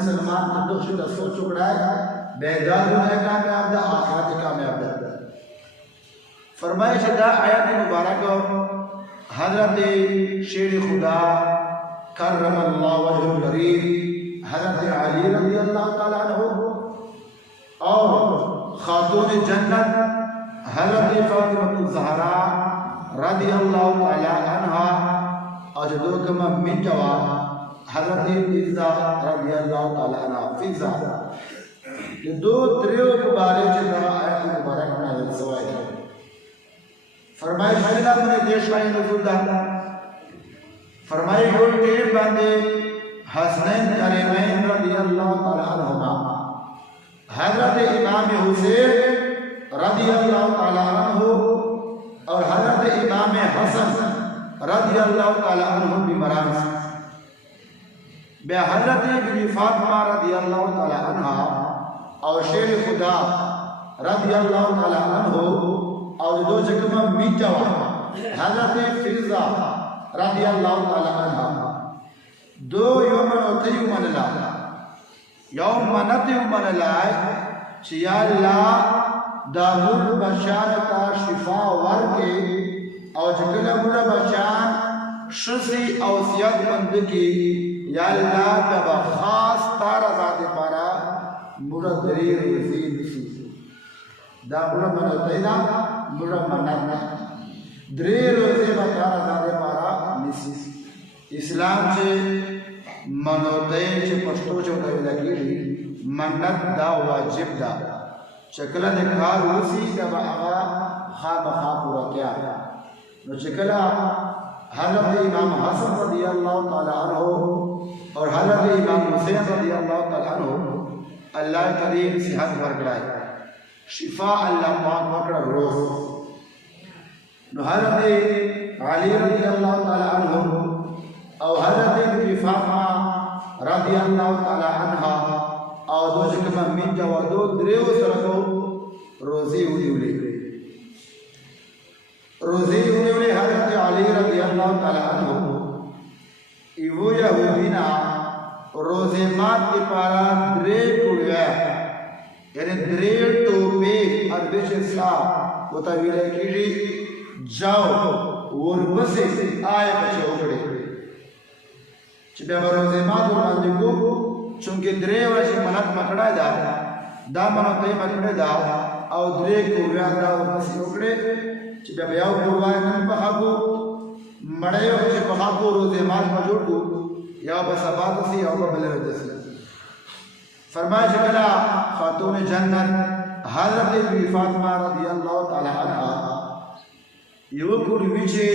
مسلمان ته دغه شی ته سوچ وکړای بیدار دنیا کامیاب ده آخرت کامیاب ده فرمایي چې دا آیات مبارک حضرت شیر خدا کرم الله وجه الکریم حضرت علی رضی اللہ تعالی عنہ اور خاتون جنت حضرت فاطمہ الزہرا رضی اللہ تعالی عنہ اور جو کما من جواب حضرت فیضہ رضی اللہ تعالی عنہ فیضہ یہ دو دریو مبارک جنہ آیت مبارک نازل سوائے فرمائی خلیلہ من دیش کا نزول دا فرمائی گوڑ ٹیم باندے حسنین کریمین رضی اللہ تعالی عنہما حضرت امام حسین رضی اللہ تعالی عنہ اور حضرت امام حسن رضی اللہ تعالی عنہ بیماران بے حضرت بی فاطمہ رضی اللہ تعالی عنہ اور شیر خدا رضی اللہ تعالی عنہ اور دو جگہ میٹوا حضرت فیضہ رضی اللہ تعالی عنہ دو یوم نوتی من اللہ یوم منتی من اللہ چیا اللہ دامون بشان کا شفا ورکے اور جگہ بڑا بشان شسی اوسیت مند کی یا اللہ تبا خاص تارا ذات پارا بڑا دریر وزید سی دا بڑا منتی دا بڑا منت دریر وزید تارا ذات پارا نسی اسلام سے منوتے چه پشتو چوتا لگی منت دا واجب دا چکل دکار روسی دا با آغا خواب پورا کیا نو چکل حضرت امام حسن رضی اللہ تعالی عنہ اور حضرت امام حسین رضی اللہ تعالی عنہ اللہ کریم صحت ورکڑائے شفا اللہ پاک ورکڑ روح نو حضرت علی رضی اللہ تعالی عنہ اور حضرت بی فاطمہ رضی اللہ تعالی عنہ اور دو جکمہ من جوا دو دریو سرکو روزی ہوئی حضرت علی رضی اللہ تعالی عنہ ایو یہودینا روزی مات کی پارا درے کڑیا یعنی درے ٹوپے اربش صاحب وہ تاویلہ کیجی جاؤ وربسے آئے بچے اکڑے چبیا بروزی مات ورماندی کو چونکہ درے ورشی منت مکڑا دا منطقی مکڑے دا او درے کڑیا دا وربسے اکڑے چبیا بیاو کڑوائی نن پخاکو مڑے وچے پخاکو روزی مات مجھوڑ کو یا بس آباد سی یا بلے رہتے سی فرمائے شکلا خاتون جنت حضرت بی فاطمہ رضی اللہ تعالی عنہ یو کڑ ویچے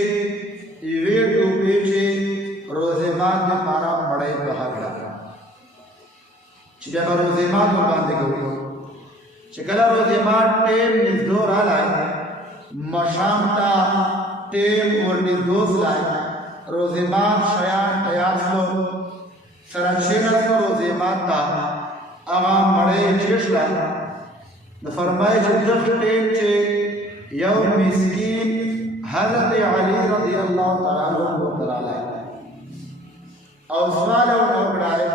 ایوے ٹو پیچے روزے مات میں پارا بڑے بہاگڑا چکہ روزے مات میں باندے گو چکلا روزے مات ٹیم نزدور آلائے مشام تا ٹیم اور نزدوز لائے روزے مات شیان تیار سو سرچینت کو روزے مات تا آغا مڑے چیش لائے فرمائے جدر ٹیم چے یو مسکین حضرت علی رضی اللہ تعالیٰ عنہ لائے اور سوال اکڑائے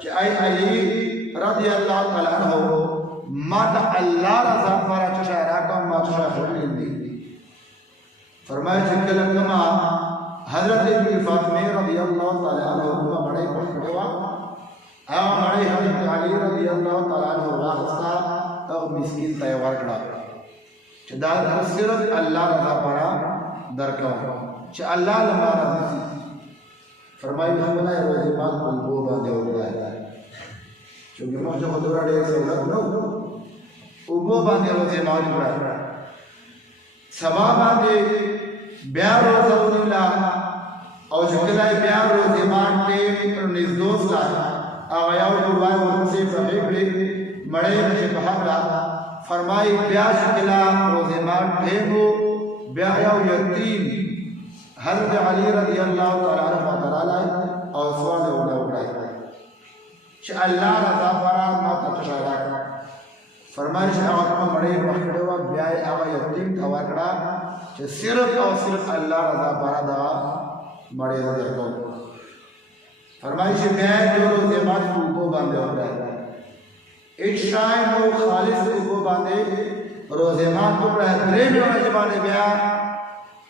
کہ اے علی رضی اللہ تعالیٰ عنہ مات اللہ رضا پارا چشا راکا ما چشا خوڑی دی فرمائے چکل کما حضرت بی فاطمہ رضی اللہ تعالیٰ عنہ بڑے پڑھے ہوا بڑے حضرت علی رضی اللہ تعالیٰ عنہ راستہ تو مسکین تیوار کڑا چھ دا صرف اللہ رضا پارا درکاؤں چھ اللہ لما رضا سی فرمائی محمد ہے روزی مات قلبو باندے ہو گیا ہے چونکہ مجھے خدورہ دیر سے اولاد نو قلبو باندے روزی مات پڑا سبا باندے بیار روزہ اللہ اور جکلائی بیار روزی مات ٹیم پر نزدوز لائے آغیاؤ قربائی ورنسی فحیبری مڑے مجھے بحقلا فرمائی بیار جکلا روزی مات ٹیم ہو بیایاؤ یتیم حضرت علی رضی اللہ تعالیٰ اور سوال اولا اکڑائی چھ اللہ رضا پارا ماتا چشارا فرمائش آقا مڑے بخڑے و بیائی آقا یتیم تھواکڑا چھ صرف اور صرف اللہ رضا پارا دا مڑے رضا کو فرمائش بیائی جو روزے مات کو باندے ہوتا ایک شائن و خالص کو باندے روزے مات کو پڑھا ہے درے میں واجہ باندے بیا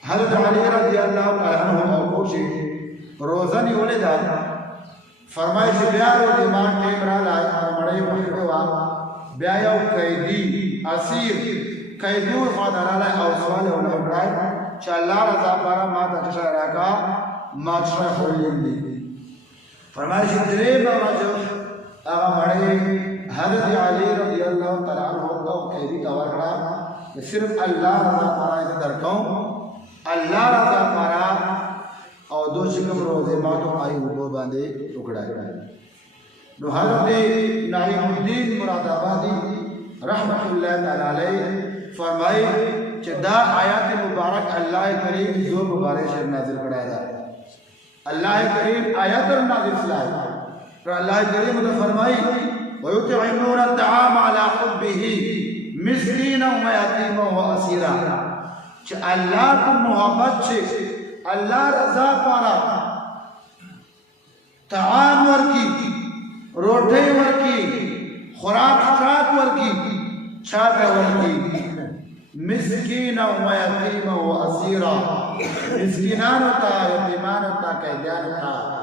حضرت علی رضی اللہ تعالیٰ عنہ اور کوشی روزہ نہیں ہولے دا فرمائش بیا روزے مات ٹیم را لائے فرمڑے وحیدوا بیا یو قیدی اسیر قیدی و فادر لائے اور سوال ہونا پڑھائے چا اللہ رضا پارا مات اچھا راکا ماتشرہ خولین دی فرمائش درے میں واجہ آغا مڑے حضرت علی رضی اللہ تعالیٰ عنہ کو قیدی تور کھڑا کہ صرف اللہ رضا پارا اسے درکاؤں اللہ رضا پارا اور دو شکم روزے ماتوں آئی ہوئے باندے ٹکڑا ہے نو حضرت نعیم الدین مراد آبادی رحمت اللہ تعالیٰ علیہ فرمائی کہ دا آیات مبارک اللہ کریم دو مبارک شر نازل کڑا ہے اللہ کریم آیات نازل صلاح تو اللہ کریم نے فرمائی وَيُطْعِمُونَ الطَّعَامَ عَلَى حُبِّهِ مِسْكِينًا وَيَتِيمًا وَأَسِيرًا کہ اللہ کو محبت سے اللہ رضا پارا طعام ورکی روٹے ورکی خوراک ورکی چھاٹا ورکی مسکینا و یتیما و اسیرا مسکینان ہوتا یتیمان ہوتا قیدیان ہوتا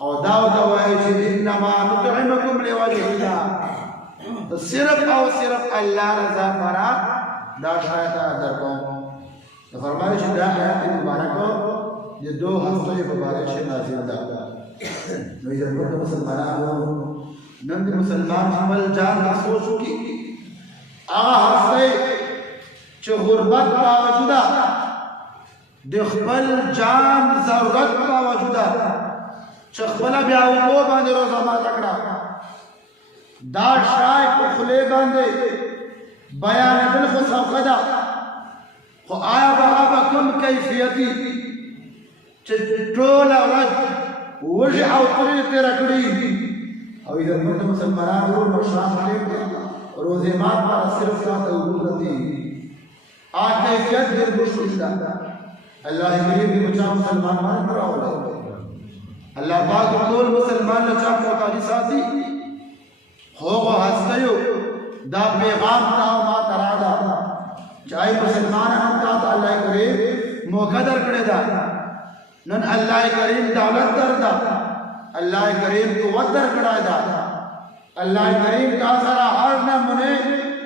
اور داو دوائی چیز انما نطعمکم لوجہ اللہ تو صرف اور صرف اللہ رضا پارا دا شایتا درکوں تو فرمائے دا آیات مبارکو یہ دو ہفتے مبارک سے نازل دا نو یہ مرد مسلمان نند مسلمان حمل جان محسوس کی آغا ہفتے چو غربت باوجودہ دخبل جان ضرورت باوجودہ چخبلا بیاو کو باندے روزہ ما تکڑا دا شای کو خلے باندے بیان بالخو سوقدہ خو آیا بہابا کم کیفیتی ٹولا رج وجع او طریق رکڑی او ادھر مرد مسلمان رو مشرام حلیم روزے مات پارا صرف ساتھ اوگل رتی آج کیفیت دیر بشکشتا اللہ کریم بھی بچا مسلمان مانے پر آولا اللہ پاک کول مسلمان لچا موتالی ساتھی خوغو ہستیو دا پیغام تاو ما ترادا چاہے مسلمان ہم تا اللہ کریم موقع در کڑے دا نن اللہ کریم دولت در دا اللہ کریم قوت در کڑا دا اللہ کریم تا سرا ہر نمنے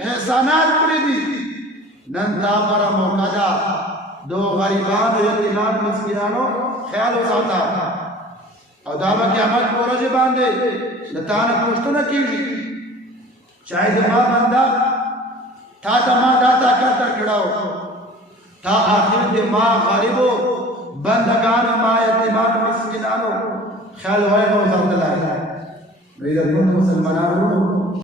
احسانات کڑی دی نن تا پر موقع دا دو غریبان و یتیمان مسکینانو خیال ہو ساتا اور دعویٰ کی عمل کو رجے باندے لطانا پوشتو نہ کیجی چاہے دماغ بندہ تا دماغ داتا کرتا کڑاؤ تا آخر دماغ غریبو بندگان ما یتیمان مسکنانو خیال ہوئے نو سامدلائی میدر کن مسلمانانو